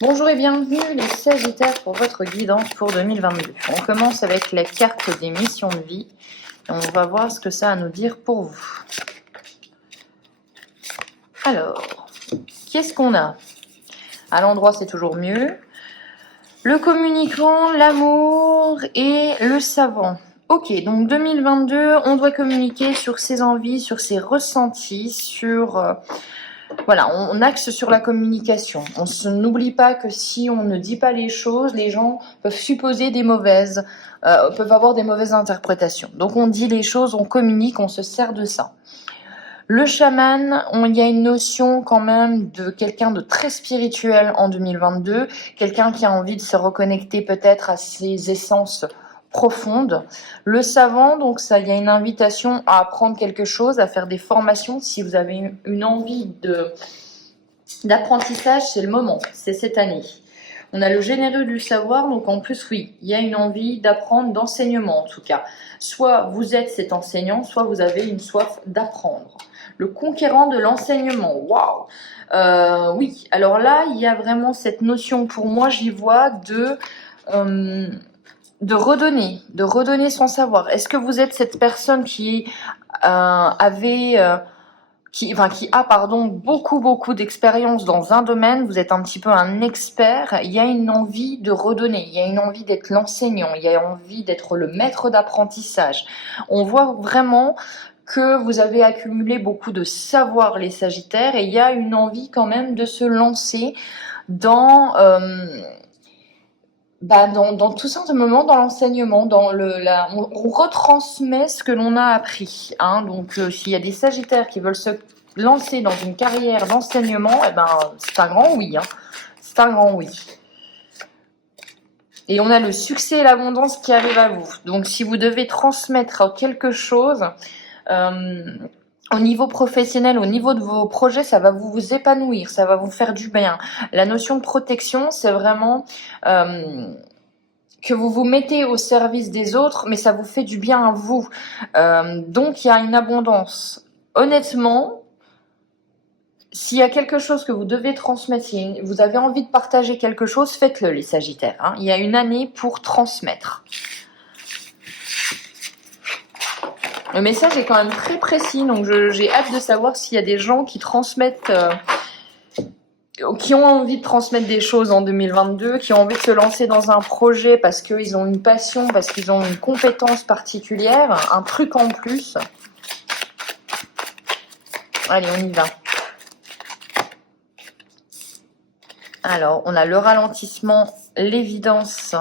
Bonjour et bienvenue les Sagittaires pour votre guidance pour 2022. On commence avec la carte des missions de vie et on va voir ce que ça a à nous dire pour vous. Alors, qu'est-ce qu'on a? À l'endroit, c'est toujours mieux. Le communicant, l'amour et le savant. Ok, donc 2022, on doit communiquer sur ses envies, sur ses ressentis, sur... Voilà, on axe sur la communication. On n'oublie pas que si on ne dit pas les choses, les gens peuvent supposer des mauvaises, peuvent avoir des mauvaises interprétations. Donc on dit les choses, on communique, on se sert de ça. Le chaman, il y a une notion quand même de quelqu'un de très spirituel en 2022, quelqu'un qui a envie de se reconnecter peut-être à ses essences profondes. Le savant, donc ça, il y a une invitation à apprendre quelque chose, à faire des formations. Si vous avez une envie d'apprentissage, c'est le moment, c'est cette année. On a le généreux du savoir, donc en plus, oui, il y a une envie d'apprendre, d'enseignement en tout cas. Soit vous êtes cet enseignant, soit vous avez une soif d'apprendre. Le conquérant de l'enseignement, waouh. Oui, alors là, il y a vraiment cette notion, pour moi, j'y vois de redonner son savoir. Est-ce que vous êtes cette personne qui qui a beaucoup d'expérience dans un domaine, vous êtes un petit peu un expert, il y a une envie de redonner, il y a une envie d'être l'enseignant, il y a envie d'être le maître d'apprentissage. On voit vraiment que vous avez accumulé beaucoup de savoir, les Sagittaires, et il y a une envie quand même de se lancer dans tout simplement dans l'enseignement, on retransmet ce que l'on a appris. Hein. Donc, s'il y a des Sagittaires qui veulent se lancer dans une carrière d'enseignement, c'est un grand oui. Hein. C'est un grand oui. Et on a le succès et l'abondance qui arrivent à vous. Donc, si vous devez transmettre quelque chose, au niveau professionnel, au niveau de vos projets, ça va vous épanouir, ça va vous faire du bien. La notion de protection, c'est vraiment que vous vous mettez au service des autres, mais ça vous fait du bien à vous. Donc, il y a une abondance. Honnêtement, s'il y a quelque chose que vous devez transmettre, si vous avez envie de partager quelque chose, faites-le, les Sagittaires. Hein. Il y a une année pour transmettre. Le message est quand même très précis, donc j'ai hâte de savoir s'il y a des gens qui transmettent, qui ont envie de transmettre des choses en 2022, qui ont envie de se lancer dans un projet parce qu'ils ont une passion, parce qu'ils ont une compétence particulière, un truc en plus. Allez, on y va. Alors, on a le ralentissement, l'évidence,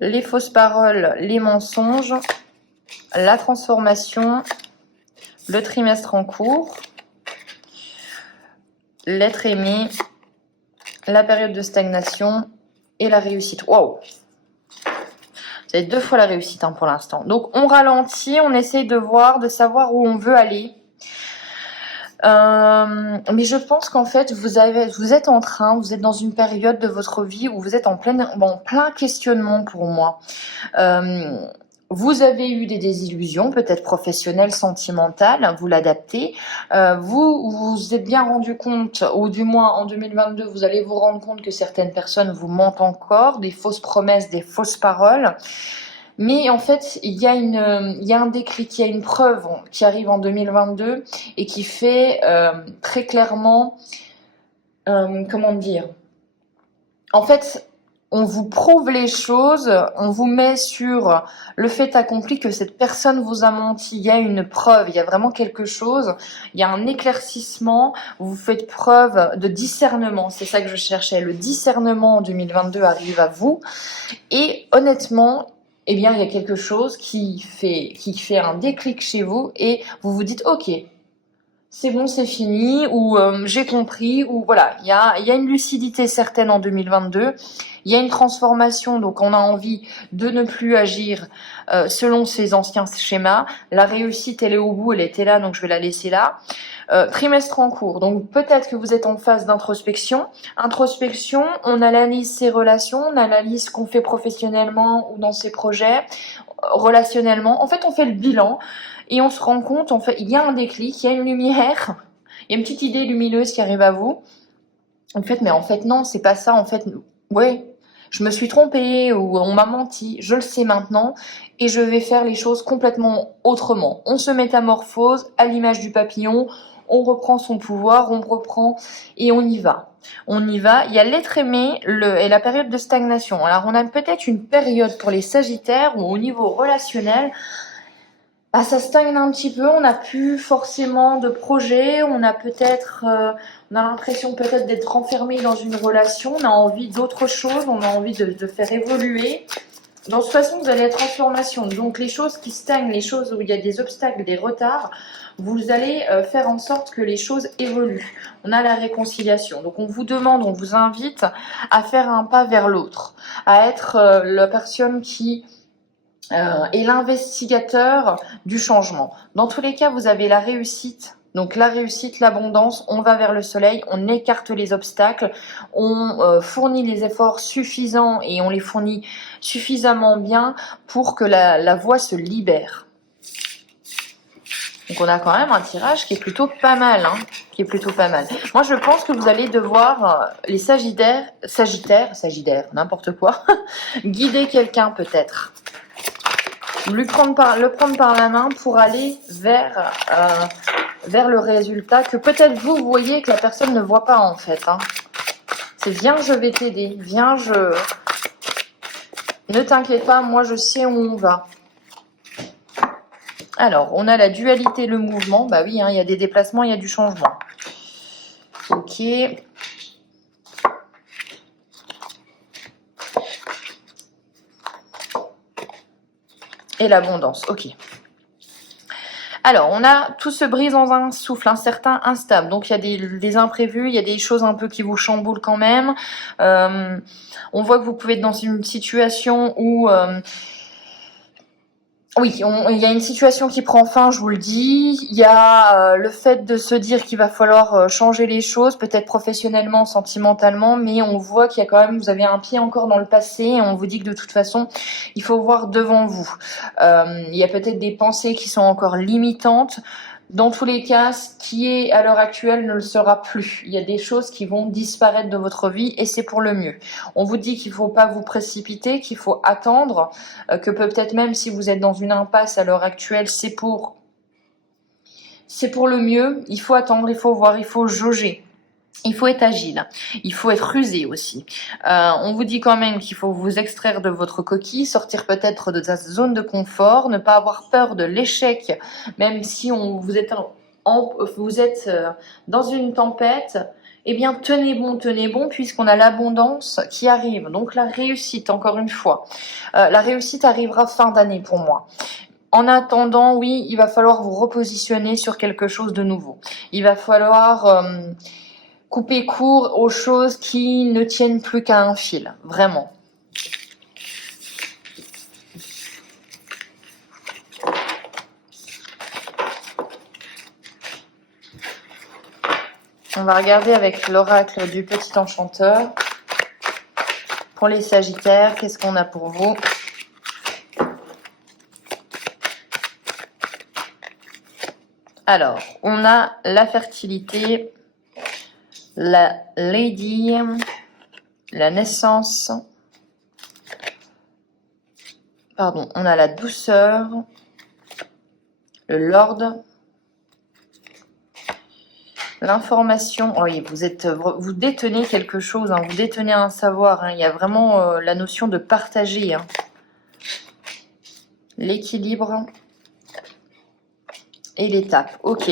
les fausses paroles, les mensonges, la transformation, le trimestre en cours, l'être aimé, la période de stagnation et la réussite. Waouh! C'est 2 fois la réussite pour l'instant. Donc, on ralentit, on essaye de voir, de savoir où on veut aller. Mais je pense qu'en fait, vous êtes dans une période de votre vie où vous êtes en plein questionnement pour moi. Vous avez eu des désillusions, peut-être professionnelles, sentimentales, vous l'adaptez. Vous êtes bien rendu compte, ou du moins en 2022, vous allez vous rendre compte que certaines personnes vous mentent encore, des fausses promesses, des fausses paroles. Mais en fait, il y a un déclic, il y a une preuve qui arrive en 2022 et qui fait très clairement, comment dire, en fait, on vous prouve les choses, on vous met sur le fait accompli que cette personne vous a menti. Il y a une preuve, il y a vraiment quelque chose, il y a un éclaircissement, vous faites preuve de discernement. C'est ça que je cherchais. Le discernement en 2022 arrive à vous. Et honnêtement, eh bien, il y a quelque chose qui fait un déclic chez vous et vous vous dites, ok, c'est bon, c'est fini, ou j'ai compris, ou voilà, il y a une lucidité certaine en 2022, il y a une transformation, donc on a envie de ne plus agir selon ces anciens schémas. La réussite, elle est au bout, elle était là, donc je vais la laisser là. Trimestre en cours, donc peut-être que vous êtes en phase d'introspection. Introspection, on analyse ses relations, on analyse ce qu'on fait professionnellement ou dans ses projets, relationnellement. En fait, on fait le bilan et on se rend compte, en fait, il y a un déclic, il y a une lumière, il y a une petite idée lumineuse qui arrive à vous. En fait, mais en fait, non, c'est pas ça. En fait, ouais, je me suis trompée ou on m'a menti. Je le sais maintenant et je vais faire les choses complètement autrement. On se métamorphose à l'image du papillon. On reprend son pouvoir, on reprend et on y va. On y va. Il y a l'être aimé et la période de stagnation. Alors, on a peut-être une période pour les Sagittaires où au niveau relationnel, bah, ça stagne un petit peu, on n'a plus forcément de projet, on a peut-être, on a l'impression peut-être d'être enfermé dans une relation, on a envie d'autre chose, on a envie de faire évoluer. De toute façon, vous allez être en formation. Donc, les choses qui stagnent, les choses où il y a des obstacles, des retards, vous allez faire en sorte que les choses évoluent. On a la réconciliation. Donc, on vous demande, on vous invite à faire un pas vers l'autre, à être la personne qui est l'investigateur du changement. Dans tous les cas, vous avez la réussite. Donc la réussite, l'abondance, on va vers le soleil, on écarte les obstacles, on fournit les efforts suffisants et on les fournit suffisamment bien pour que la voie se libère. Donc on a quand même un tirage qui est plutôt pas mal, hein, qui est plutôt pas mal. Moi je pense que vous allez devoir les sagittaires, n'importe quoi, guider quelqu'un peut-être. Le prendre par la main pour aller vers le résultat que peut-être vous voyez que la personne ne voit pas en fait. Hein. C'est viens, je vais t'aider. Viens, ne t'inquiète pas, moi je sais où on va. Alors, on a la dualité, le mouvement. Bah oui, hein, il y a des déplacements, il y a du changement. Ok. Et l'abondance, ok. Alors, on a tout se brise dans un souffle, incertain, instable. Donc, il y a des imprévus, il y a des choses un peu qui vous chamboulent quand même. On voit que vous pouvez être dans une situation où... oui, il y a une situation qui prend fin, je vous le dis. Il y a le fait de se dire qu'il va falloir changer les choses, peut-être professionnellement, sentimentalement, mais on voit qu'il y a quand même, vous avez un pied encore dans le passé et on vous dit que de toute façon, il faut voir devant vous. Il y a peut-être des pensées qui sont encore limitantes. Dans tous les cas, ce qui est à l'heure actuelle ne le sera plus. Il y a des choses qui vont disparaître de votre vie et c'est pour le mieux. On vous dit qu'il ne faut pas vous précipiter, qu'il faut attendre, que peut-être même si vous êtes dans une impasse à l'heure actuelle, c'est pour le mieux. Il faut attendre, il faut voir, il faut jauger. Il faut être agile, il faut être rusé aussi. On vous dit quand même qu'il faut vous extraire de votre coquille, sortir peut-être de sa zone de confort, ne pas avoir peur de l'échec, même si vous êtes dans une tempête. Eh bien, tenez bon, puisqu'on a l'abondance qui arrive. Donc la réussite, encore une fois. La réussite arrivera fin d'année pour moi. En attendant, oui, il va falloir vous repositionner sur quelque chose de nouveau. Il va falloir... couper court aux choses qui ne tiennent plus qu'à un fil, vraiment. On va regarder avec l'oracle du petit enchanteur. Pour les Sagittaires, qu'est-ce qu'on a pour vous ? Alors, on a la fertilité, la Lady, la naissance, pardon, on a la douceur, le Lord, l'information. Oh oui, vous détenez quelque chose, hein, vous détenez un savoir. Hein, il y a vraiment la notion de partager. Hein. L'équilibre et l'étape. Ok.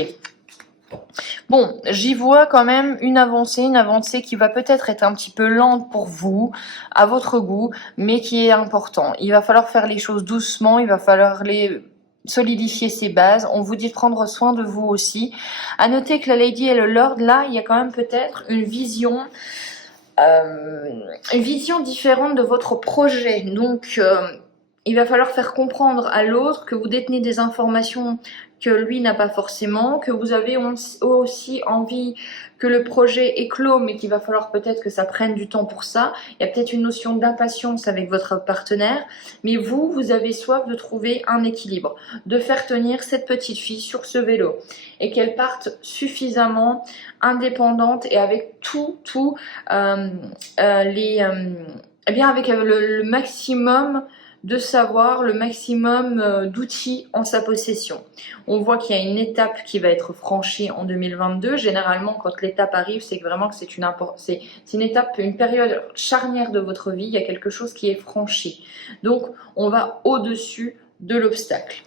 Bon, j'y vois quand même une avancée qui va peut-être être un petit peu lente pour vous, à votre goût, mais qui est important. Il va falloir faire les choses doucement, il va falloir solidifier ses bases. On vous dit de prendre soin de vous aussi. À noter que la Lady et le Lord, là, il y a quand même peut-être une vision différente de votre projet. Donc, il va falloir faire comprendre à l'autre que vous détenez des informations que lui n'a pas forcément, que vous avez aussi envie que le projet éclot, mais qu'il va falloir peut-être que ça prenne du temps pour ça. Il y a peut-être une notion d'impatience avec votre partenaire, mais vous avez soif de trouver un équilibre, de faire tenir cette petite fille sur ce vélo et qu'elle parte suffisamment indépendante et avec avec le maximum de savoir, le maximum d'outils en sa possession. On voit qu'il y a une étape qui va être franchie en 2022. Généralement, quand l'étape arrive, c'est vraiment que c'est une étape, une période charnière de votre vie. Il y a quelque chose qui est franchi. Donc, on va au-dessus de l'obstacle.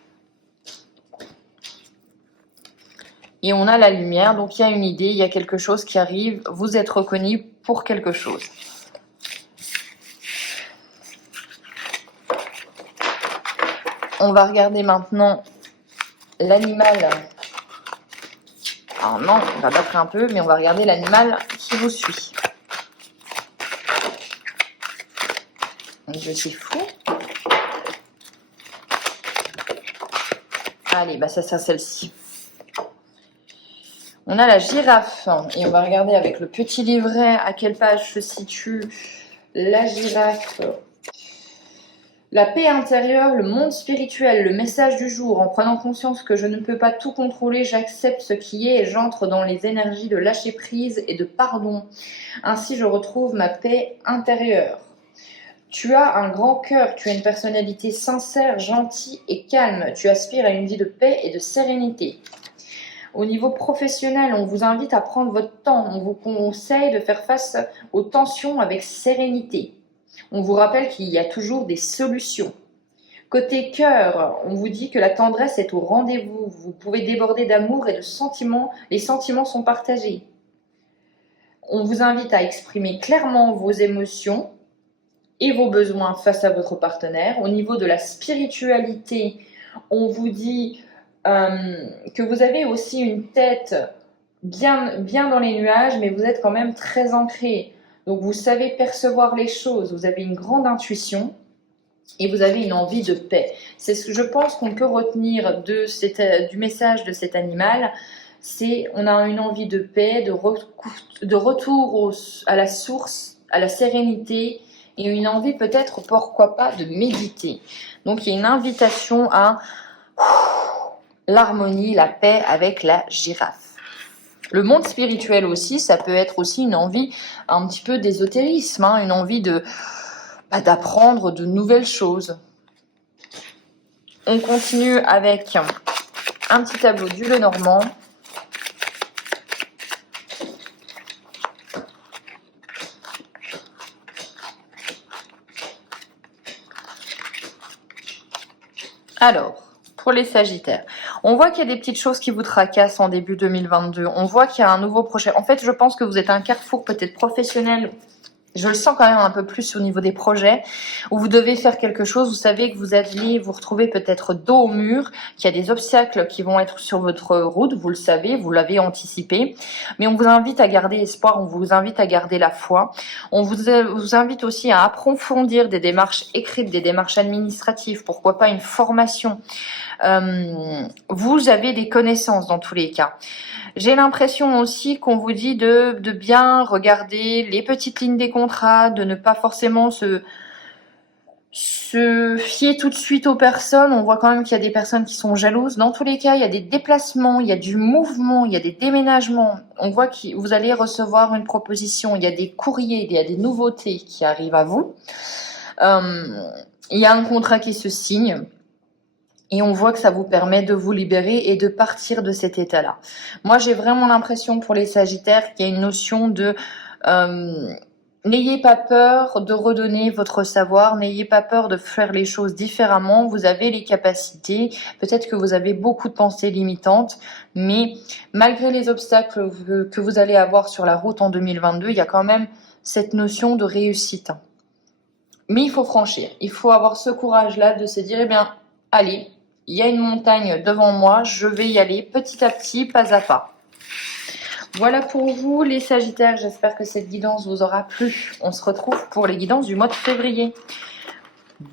Et on a la lumière, donc il y a une idée, il y a quelque chose qui arrive. Vous êtes reconnu pour quelque chose. On va regarder maintenant l'animal. Alors non, on va battre un peu, mais on va regarder l'animal qui vous suit. Je suis fou. Allez, bah ça celle-ci. On a la girafe et on va regarder avec le petit livret à quelle page se situe la girafe. La paix intérieure, le monde spirituel, le message du jour. En prenant conscience que je ne peux pas tout contrôler, j'accepte ce qui est et j'entre dans les énergies de lâcher prise et de pardon. Ainsi, je retrouve ma paix intérieure. Tu as un grand cœur, tu as une personnalité sincère, gentille et calme. Tu aspires à une vie de paix et de sérénité. Au niveau professionnel, on vous invite à prendre votre temps. On vous conseille de faire face aux tensions avec sérénité. On vous rappelle qu'il y a toujours des solutions. Côté cœur, on vous dit que la tendresse est au rendez-vous. Vous pouvez déborder d'amour et de sentiments. Les sentiments sont partagés. On vous invite à exprimer clairement vos émotions et vos besoins face à votre partenaire. Au niveau de la spiritualité, on vous dit que vous avez aussi une tête bien dans les nuages, mais vous êtes quand même très ancré. Donc vous savez percevoir les choses, vous avez une grande intuition et vous avez une envie de paix. C'est ce que je pense qu'on peut retenir du message de cet animal. C'est on a une envie de paix, de retour à la source, à la sérénité et une envie peut-être, pourquoi pas, de méditer. Donc il y a une invitation à l'harmonie, la paix avec la girafe. Le monde spirituel aussi, ça peut être aussi une envie un petit peu d'ésotérisme, une envie d'apprendre de nouvelles choses. On continue avec un petit tableau du Lenormand. Alors, pour les Sagittaires, on voit qu'il y a des petites choses qui vous tracassent en début 2022. On voit qu'il y a un nouveau projet. En fait, je pense que vous êtes un carrefour peut-être professionnel. Je le sens quand même un peu plus au niveau des projets où vous devez faire quelque chose. Vous savez que vous allez vous retrouver peut-être dos au mur, qu'il y a des obstacles qui vont être sur votre route. Vous le savez, vous l'avez anticipé. Mais on vous invite à garder espoir, on vous invite à garder la foi. On vous invite aussi à approfondir des démarches écrites, des démarches administratives. Pourquoi pas une formation. Vous avez des connaissances dans tous les cas. J'ai l'impression aussi qu'on vous dit de bien regarder les petites lignes des contrats, de ne pas forcément se fier tout de suite aux personnes. On voit quand même qu'il y a des personnes qui sont jalouses. Dans tous les cas, il y a des déplacements, il y a du mouvement, il y a des déménagements. On voit que vous allez recevoir une proposition, il y a des courriers, il y a des nouveautés qui arrivent à vous. Il y a un contrat qui se signe. Et on voit que ça vous permet de vous libérer et de partir de cet état-là. Moi, j'ai vraiment l'impression pour les Sagittaires qu'il y a une notion de n'ayez pas peur de redonner votre savoir, n'ayez pas peur de faire les choses différemment. Vous avez les capacités. Peut-être que vous avez beaucoup de pensées limitantes, mais malgré les obstacles que vous allez avoir sur la route en 2022, il y a quand même cette notion de réussite. Mais il faut franchir. Il faut avoir ce courage-là de se dire, eh bien, allez, il y a une montagne devant moi, je vais y aller petit à petit, pas à pas. Voilà pour vous les Sagittaires, j'espère que cette guidance vous aura plu. On se retrouve pour les guidances du mois de février.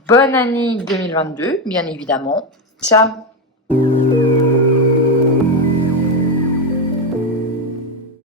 Bonne année 2022, bien évidemment. Ciao.